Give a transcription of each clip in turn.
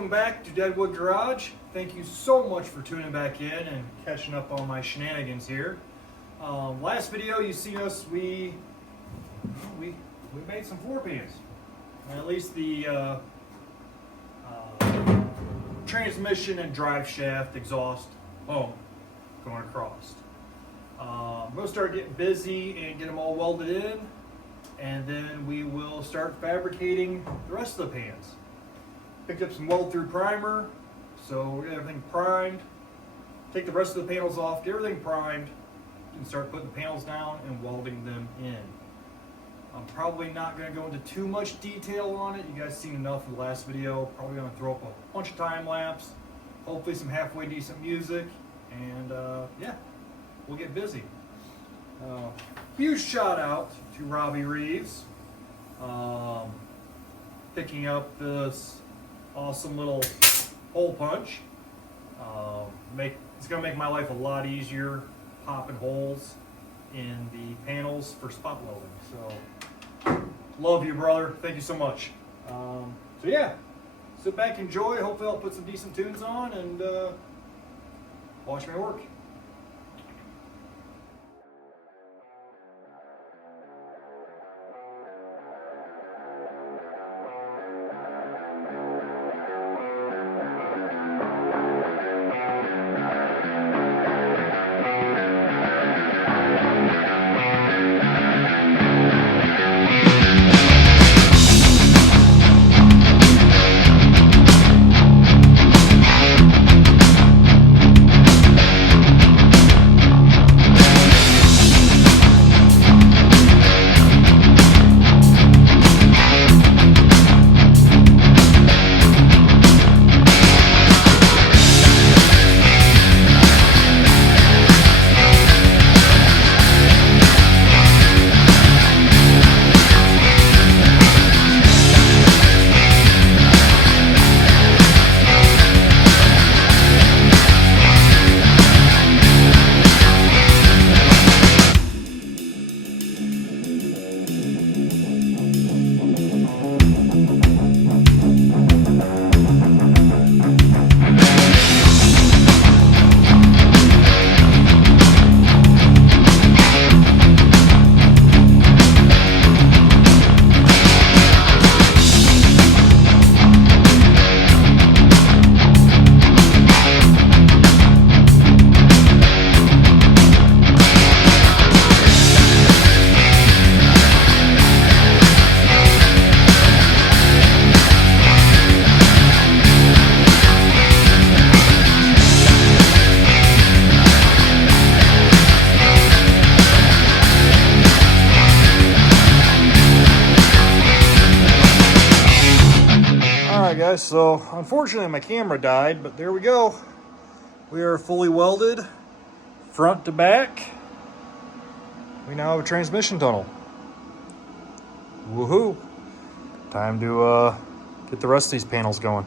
welcome back to Deadwood Garage. Thank you so much for tuning back in and catching up on my shenanigans here. Last video you seen us, we made some floor pans. At least the transmission and drive shaft exhaust, going across. We'll start getting busy and get them all welded in, and then we will start fabricating the rest of the pans. Picked up some weld-through primer, so we're gonna get everything primed. Take the rest of the panels off, get everything primed, and start putting the panels down and welding them in. I'm probably not gonna go into too much detail on it. You guys seen enough in the last video. Probably gonna throw up a bunch of time lapse, hopefully some halfway decent music, and yeah, we'll get busy. Huge shout out to Robbie Reeves, picking up this awesome little hole punch. It's gonna make my life a lot easier popping holes in the panels for spot welding. So love you, brother. Thank you so much. So yeah, sit back, enjoy. Hopefully I'll put some decent tunes on and watch me work. Guys, so unfortunately my camera died, but there we go. We are fully welded front to back. We now have a transmission tunnel. Woohoo! Time to get the rest of these panels going.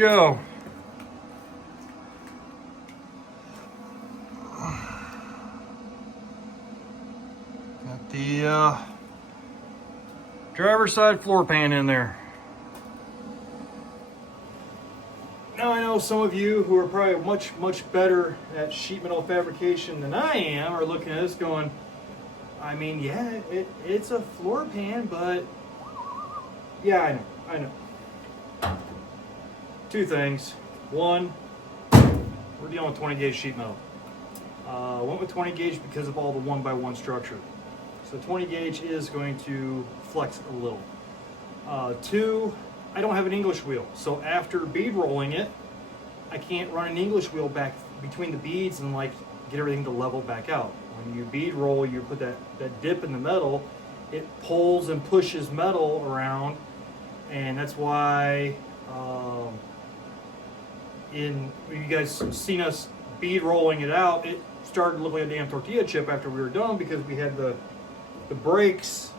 go. Got the driver's side floor pan in there. Now I know some of you who are probably much better at sheet metal fabrication than I am are looking at this going, I mean, yeah, it's a floor pan, but yeah, I know. Two things. One, we're dealing with 20 gauge sheet metal. Went with 20 gauge because of all the 1x1 structure. So 20 gauge is going to flex a little. Two, I don't have an English wheel. So after bead rolling it, I can't run an English wheel back between the beads and like get everything to level back out. When you bead roll, you put that dip in the metal, it pulls and pushes metal around, and that's why when you guys seen us bead rolling it out, it started to look like a damn tortilla chip after we were done because we had the breaks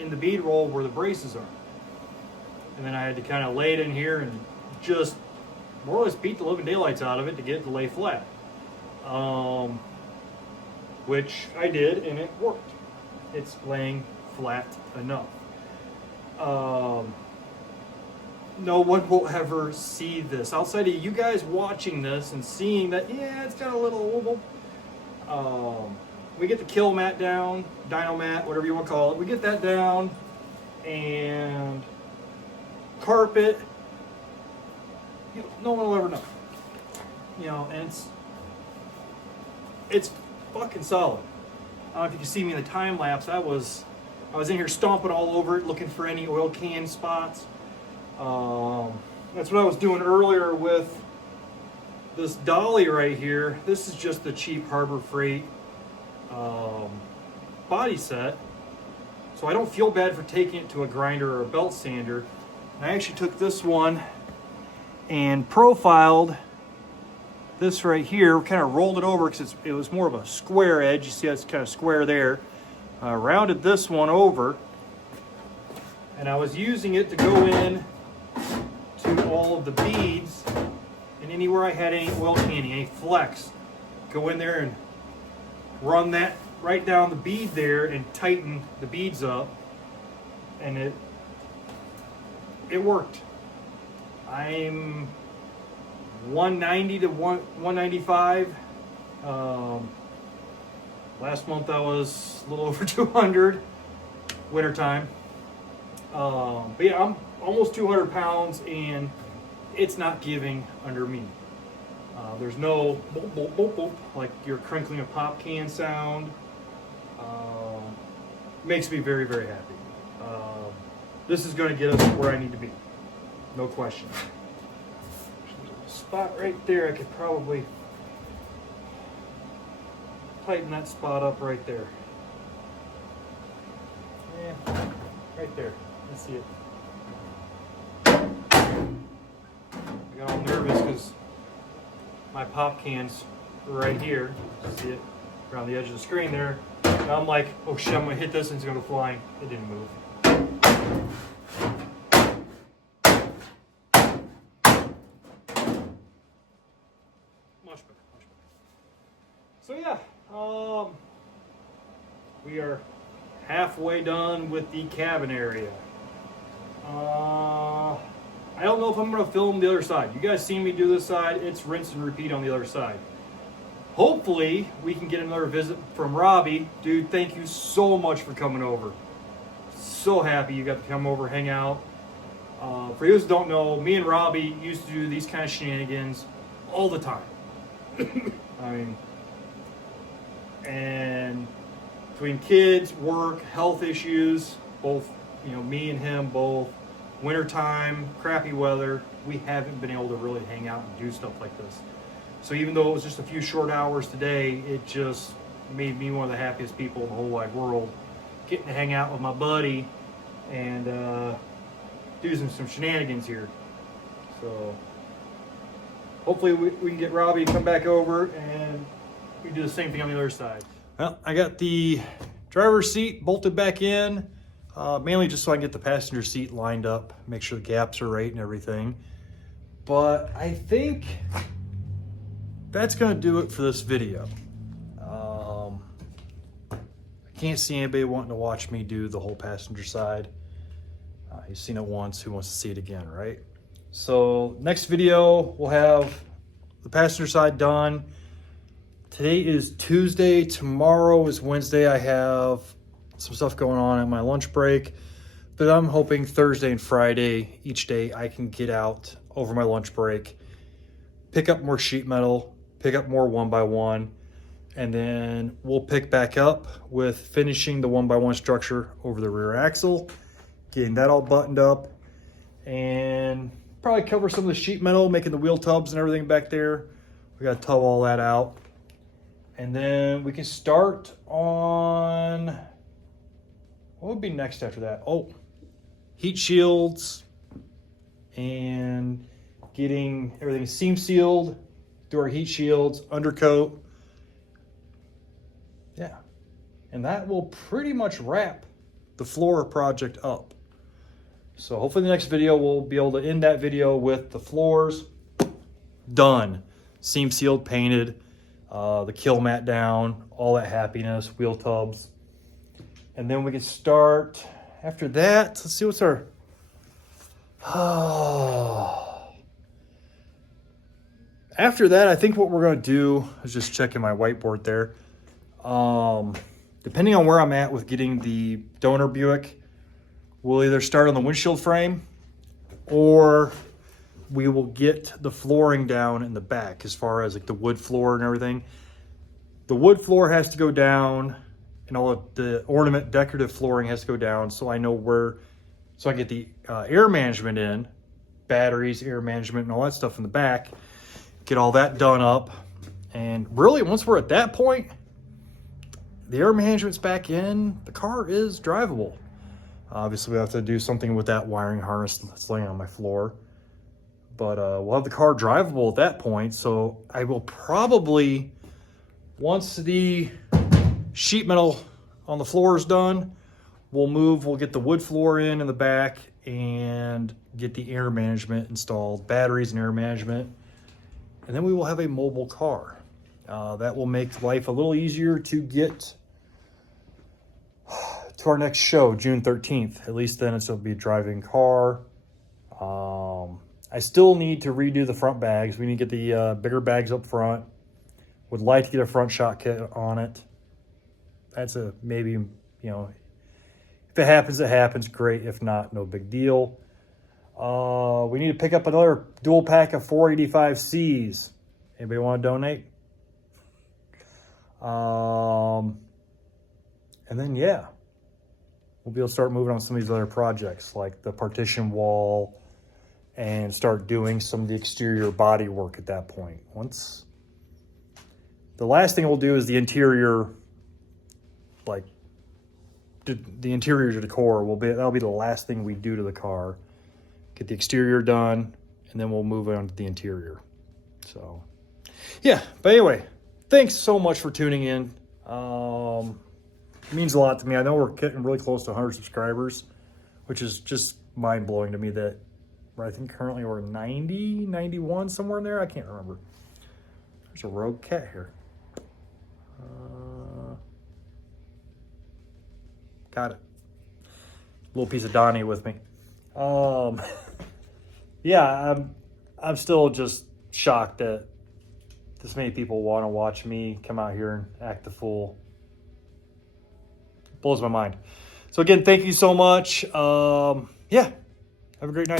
in the bead roll where the braces are. And then I had to kind of lay it in here and just more or less beat the living daylights out of it to get it to lay flat. Which I did, and it worked. It's laying flat enough. No one will ever see this outside of you guys watching this and seeing that, yeah, it's got a little wobble. We get the kill mat down, dyno mat, whatever you want to call it. We get that down and carpet. No one will ever know. You know, and it's fucking solid. I don't know if you can see me in the time lapse. I was in here stomping all over it, looking for any oil can spots. That's what I was doing earlier with this dolly right here. This is just the cheap Harbor Freight body set. So I don't feel bad for taking it to a grinder or a belt sander. I actually took this one and profiled this right here, kind of rolled it over because it was more of a square edge. You see how it's kind of square there. Rounded this one over, and I was using it to go in to all of the beads, and anywhere I had any oil canning, any flex, go in there and run that right down the bead there and tighten the beads up, and it worked. I'm 190 to 195. Last month I was a little over 200, wintertime. But yeah, I'm almost 200 pounds and it's not giving under me. There's no boop, boop, boop, boop, like you're crinkling a pop can sound. Makes me very, very happy. This is going to get us where I need to be. No question. Spot right there, I could probably tighten that spot up right there. Yeah, right there. Let's see it. I got all nervous because my pop can's right here. See it around the edge of the screen there. And I'm like, oh shit, I'm gonna hit this and it's gonna go flying. It didn't move. Much better. So yeah, we are halfway done with the cabin area. I don't know if I'm going to film the other side. You guys seen me do this side. It's rinse and repeat on the other side. Hopefully, we can get another visit from Robbie. Dude, thank you so much for coming over. So happy you got to come over, hang out. For those who don't know, me and Robbie used to do these kind of shenanigans all the time. I mean, and between kids, work, health issues, both, you know, me and him both, wintertime, crappy weather, we haven't been able to really hang out and do stuff like this. So even though it was just a few short hours today, it just made me one of the happiest people in the whole wide world, getting to hang out with my buddy and do some shenanigans here. So hopefully we can get Robbie to come back over and we do the same thing on the other side. Well, I got the driver's seat bolted back in, mainly just so I can get the passenger seat lined up, make sure the gaps are right and everything. But I think that's going to do it for this video. I can't see anybody wanting to watch me do the whole passenger side. You've seen it once, who wants to see it again, right? So next video, we'll have the passenger side done. Today is Tuesday, tomorrow is Wednesday. I have some stuff going on at my lunch break, but I'm hoping Thursday and Friday, each day, I can get out over my lunch break, pick up more sheet metal, pick up more 1x1, and then we'll pick back up with finishing the 1x1 structure over the rear axle, getting that all buttoned up, and probably cover some of the sheet metal, making the wheel tubs and everything back there. We got to tub all that out. And then we can start on, what would be next after that? Oh, heat shields and getting everything seam sealed, do our heat shields, undercoat. Yeah, and that will pretty much wrap the floor project up. So hopefully the next video we'll be able to end that video with the floors done, seam sealed, painted, the kill mat down, all that happiness, wheel tubs. And then we can start after that. Let's see what's our, after that, I think what we're going to do is just checking my whiteboard there. Depending on where I'm at with getting the donor Buick, we'll either start on the windshield frame or we will get the flooring down in the back as far as like the wood floor and everything. The wood floor has to go down and all of the ornament decorative flooring has to go down so I know where, so I get the air management in, batteries, air management and all that stuff in the back, get all that done up. And really once we're at that point, the air management's back in, the car is drivable. Obviously we have to do something with that wiring harness that's laying on my floor. But we'll have the car drivable at that point. So I will probably, once the sheet metal on the floor is done, we'll get the wood floor in the back and get the air management installed, batteries and air management. And then we will have a mobile car. That will make life a little easier to get to our next show, June 13th. At least then it'll be a driving car. I still need to redo the front bags. We need to get the bigger bags up front. Would like to get a front shock kit on it. That's a maybe, you know, if it happens, it happens. Great. If not, no big deal. We need to pick up another dual pack of 485Cs. Anybody want to donate? And then, yeah, we'll be able to start moving on some of these other projects like the partition wall and start doing some of the exterior body work at that point. Once the last thing we'll do is the interior, like the interior decor that'll be the last thing we do to the car. Get the exterior done and then we'll move on to the interior. So yeah, but anyway, thanks so much for tuning in. It means a lot to me. I know we're getting really close to 100 subscribers, which is just mind-blowing to me that I think currently we're 90, 91, somewhere in there. I can't remember. There's a rogue cat here. Got it. Little piece of Donnie with me. Yeah, I'm still just shocked that this many people want to watch me come out here and act the fool. Blows my mind. So again, thank you so much. Yeah, have a great night.